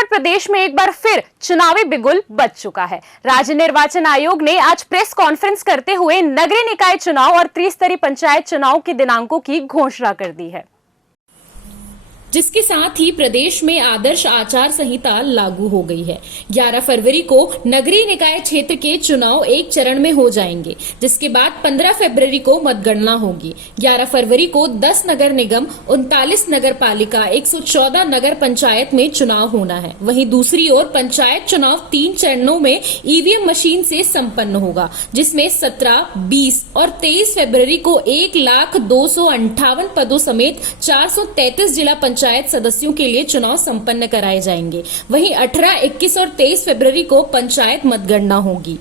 उत्तर प्रदेश में एक बार फिर चुनावी बिगुल बज चुका है। राज्य निर्वाचन आयोग ने आज प्रेस कॉन्फ्रेंस करते हुए नगरीय निकाय चुनाव और त्रिस्तरीय पंचायत चुनाव के दिनांकों की घोषणा कर दी है, जिसके साथ ही प्रदेश में आदर्श आचार संहिता लागू हो गई है। 11 फरवरी को नगरीय निकाय क्षेत्र के चुनाव एक चरण में हो जाएंगे, जिसके बाद 15 फरवरी को मतगणना होगी। 11 फरवरी को 10 नगर निगम, 39 नगर पालिका, 114 नगर पंचायत में चुनाव होना है। वहीं दूसरी ओर पंचायत चुनाव 3 चरणों में ईवीएम मशीन से संपन्न होगा, जिसमें 17, 20 और 23 फरवरी को 1,02,58 पदों समेत 433 जिला पंचायत सदस्यों के लिए चुनाव संपन्न कराए जाएंगे। वहीं 18, 21 और 23 फरवरी को पंचायत मतगणना होगी।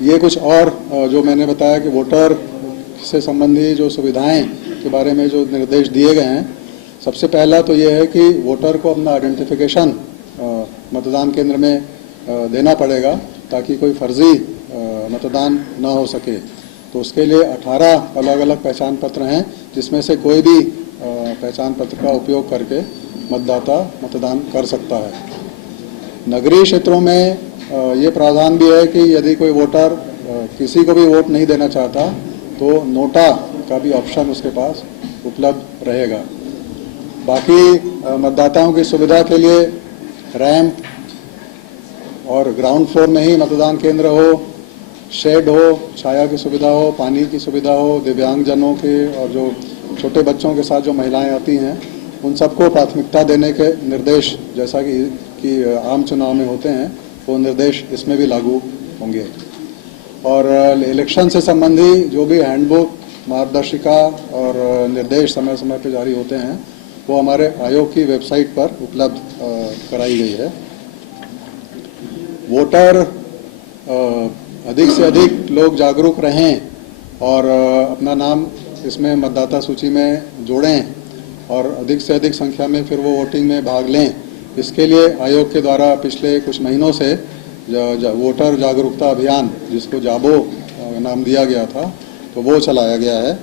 ये कुछ और जो मैंने बताया कि वोटर से संबंधी जो सुविधाएं के बारे में जो निर्देश दिए गए हैं, सबसे पहला तो ये है कि वोटर को अपना आइडेंटिफिकेशन मतदान केंद्र में देना पड़ेगा, ताकि कोई फर्जी मतदान ना हो सके। तो उसके लिए 18 अलग अलग पहचान पत्र हैं, जिसमें से कोई भी पहचान पत्र का उपयोग करके मतदाता मतदान कर सकता है। नगरीय क्षेत्रों में ये प्रावधान भी है कि यदि कोई वोटर किसी को भी वोट नहीं देना चाहता, तो नोटा का भी ऑप्शन उसके पास उपलब्ध रहेगा। बाकी मतदाताओं की सुविधा के लिए रैंप और ग्राउंड फ्लोर में ही मतदान केंद्र हो, शेड हो, छाया की सुविधा हो, पानी की सुविधा हो, दिव्यांगजनों के और जो छोटे बच्चों के साथ जो महिलाएं आती हैं, उन सबको प्राथमिकता देने के निर्देश, जैसा कि आम चुनाव में होते हैं, वो निर्देश इसमें भी लागू होंगे। और इलेक्शन से संबंधी जो भी हैंडबुक, मार्गदर्शिका और निर्देश समय समय पर जारी होते हैं, वो हमारे आयोग की वेबसाइट पर उपलब्ध कराई गई है। वोटर अधिक से अधिक लोग जागरूक रहें और अपना नाम इसमें मतदाता सूची में जोड़ें और अधिक से अधिक संख्या में फिर वो वोटिंग में भाग लें। इसके लिए आयोग के द्वारा पिछले कुछ महीनों से वोटर जागरूकता अभियान, जिसको जाबो नाम दिया गया था, तो वो चलाया गया है।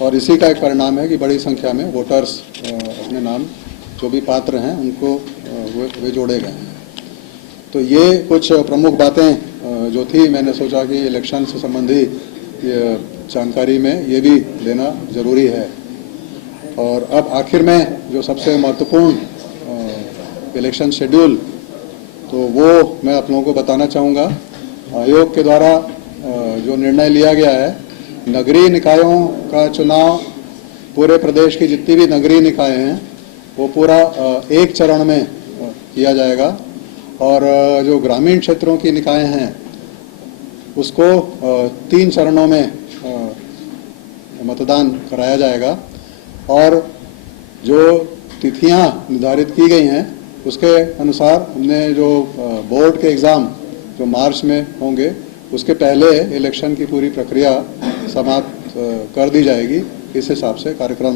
और इसी का एक परिणाम है कि बड़ी संख्या में वोटर्स अपने नाम जो भी पात्र हैं उनको वे जोड़े गए हैं। तो ये कुछ प्रमुख बातें जो थी, मैंने सोचा कि इलेक्शन से संबंधी जानकारी में ये भी देना जरूरी है। और अब आखिर में जो सबसे महत्वपूर्ण इलेक्शन शेड्यूल, तो वो मैं आप लोगों को बताना चाहूँगा। आयोग के द्वारा जो निर्णय लिया गया है, नगरीय निकायों का चुनाव पूरे प्रदेश की जितनी भी नगरीय निकाय हैं, वो पूरा एक चरण में किया जाएगा। और जो ग्रामीण क्षेत्रों की निकाय हैं, उसको 3 चरणों में मतदान कराया जाएगा। और जो तिथियां निर्धारित की गई हैं, उसके अनुसार हमने जो बोर्ड के एग्ज़ाम जो मार्च में होंगे, उसके पहले इलेक्शन की पूरी प्रक्रिया समाप्त कर दी जाएगी। इस हिसाब से कार्यक्रम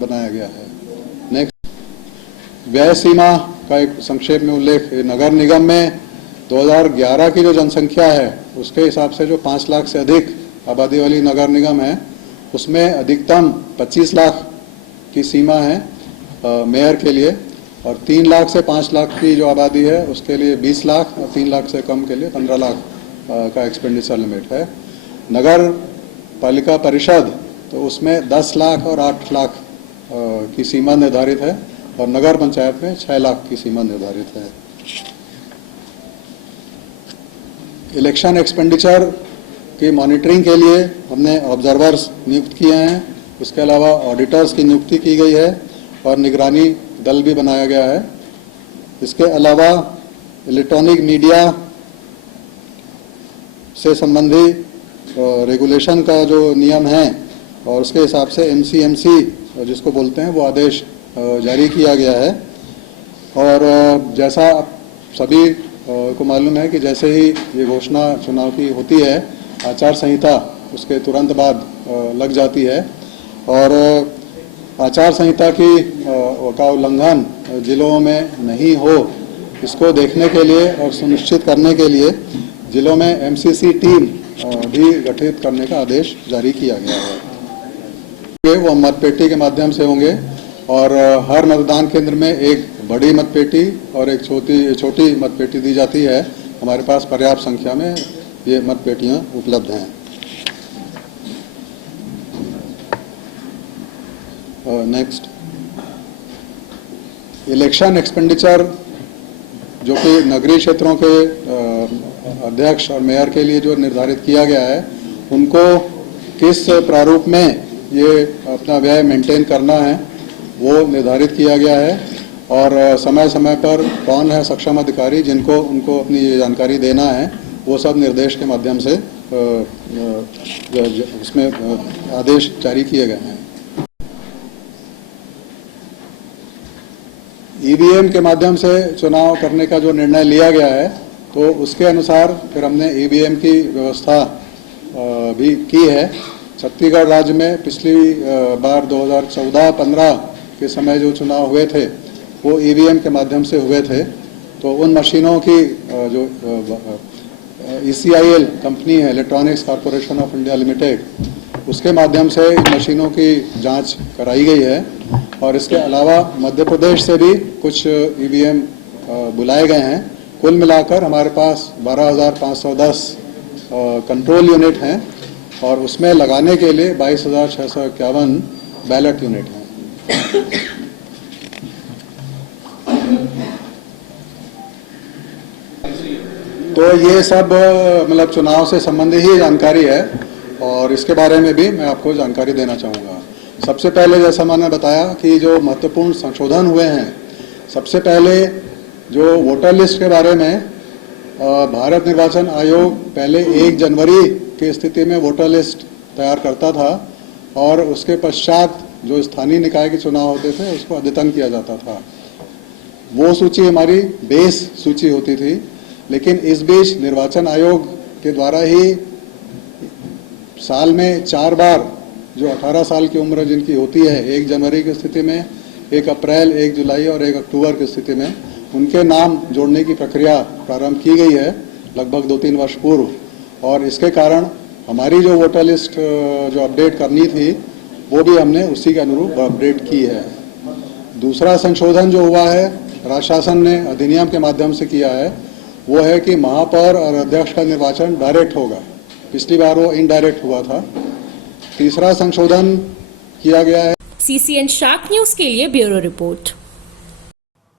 बनाया गया है। नेक्स्ट, व्यय सीमा का एक संक्षेप में उल्लेख। नगर निगम में 2011 की जो जनसंख्या है, उसके हिसाब से जो 5 लाख से अधिक आबादी वाली नगर निगम है, उसमें अधिकतम 25 लाख की सीमा है मेयर के लिए। और 3 लाख से 5 लाख की जो आबादी है, उसके लिए 20 लाख और 3 लाख से कम के लिए 15 लाख का एक्सपेंडिचर लिमिट है। नगर पालिका परिषद, तो उसमें 10 लाख और 8 लाख की सीमा निर्धारित है। और नगर पंचायत में 6 लाख की सीमा निर्धारित है। इलेक्शन एक्सपेंडिचर की मॉनिटरिंग के लिए हमने ऑब्जर्वर्स नियुक्त किए हैं। उसके अलावा ऑडिटर्स की नियुक्ति की गई है और निगरानी दल भी बनाया गया है। इसके अलावा इलेक्ट्रॉनिक मीडिया से संबंधी रेगुलेशन का जो नियम है, और उसके हिसाब से MCMC जिसको बोलते हैं, वो आदेश जारी किया गया है। और जैसा सभी को मालूम है कि जैसे ही ये घोषणा चुनाव की होती है, आचार संहिता उसके तुरंत बाद लग जाती है। और आचार संहिता का उल्लंघन जिलों में नहीं हो, इसको देखने के लिए और सुनिश्चित करने के लिए जिलों में MCC टीम भी गठित करने का आदेश जारी किया गया है। वो मतपेटी के माध्यम से होंगे। और हर मतदान केंद्र में एक बड़ी मतपेटी और एक छोटी मतपेटी दी जाती है। हमारे पास पर्याप्त संख्या में ये मतपेटियां उपलब्ध हैं। नेक्स्ट, इलेक्शन एक्सपेंडिचर जो कि नगरीय क्षेत्रों के अध्यक्ष और मेयर के लिए जो निर्धारित किया गया है, उनको किस प्रारूप में ये अपना व्यय मेंटेन करना है वो निर्धारित किया गया है। और समय समय पर कौन है सक्षम अधिकारी जिनको उनको अपनी ये जानकारी देना है, वो सब निर्देश के माध्यम से उसमें आदेश जारी किए गए हैं। ईवीएम के माध्यम से चुनाव करने का जो निर्णय लिया गया है, तो उसके अनुसार फिर हमने ईवीएम की व्यवस्था भी की है। छत्तीसगढ़ राज्य में पिछली बार 2014-15 के समय जो चुनाव हुए थे वो ईवीएम के माध्यम से हुए थे। तो उन मशीनों की जो ECIL कंपनी है, electronics corporation of India limited, उसके माध्यम से इन मशीनों की जांच कराई गई है। और इसके अलावा मध्य प्रदेश से भी कुछ ईवीएम बुलाए गए हैं। कुल मिलाकर हमारे पास 12,510 कंट्रोल यूनिट हैं और उसमें लगाने के लिए 22,651 बैलेट यूनिट हैं। तो ये सब मतलब चुनाव से संबंधित ही जानकारी है और इसके बारे में भी मैं आपको जानकारी देना चाहूँगा। सबसे पहले जैसा मैंने बताया कि जो महत्वपूर्ण संशोधन हुए हैं, सबसे पहले जो वोटर लिस्ट के बारे में भारत निर्वाचन आयोग पहले 1 जनवरी की स्थिति में वोटर लिस्ट तैयार करता था और उसके पश्चात जो स्थानीय निकाय के चुनाव होते थे उसको अद्यतन किया जाता था। वो सूची हमारी बेस सूची होती थी, लेकिन इस बीच निर्वाचन आयोग के द्वारा ही साल में 4 बार जो 18 साल की उम्र जिनकी होती है, 1 जनवरी की स्थिति में, 1 अप्रैल, 1 जुलाई और 1 अक्टूबर की स्थिति में, उनके नाम जोड़ने की प्रक्रिया प्रारंभ की गई है लगभग 2-3 वर्ष पूर्व। और इसके कारण हमारी जो वोटर लिस्ट जो अपडेट करनी थी वो भी हमने उसी के अनुरूप अपडेट की है। दूसरा संशोधन जो हुआ है, राज्य शासन ने अधिनियम के माध्यम से किया है, वो है कि महापौर और अध्यक्ष का निर्वाचन डायरेक्ट होगा। पिछली बार वो इनडायरेक्ट हुआ था। तीसरा संशोधन किया गया है। CCN शार्क न्यूज के लिए ब्यूरो रिपोर्ट।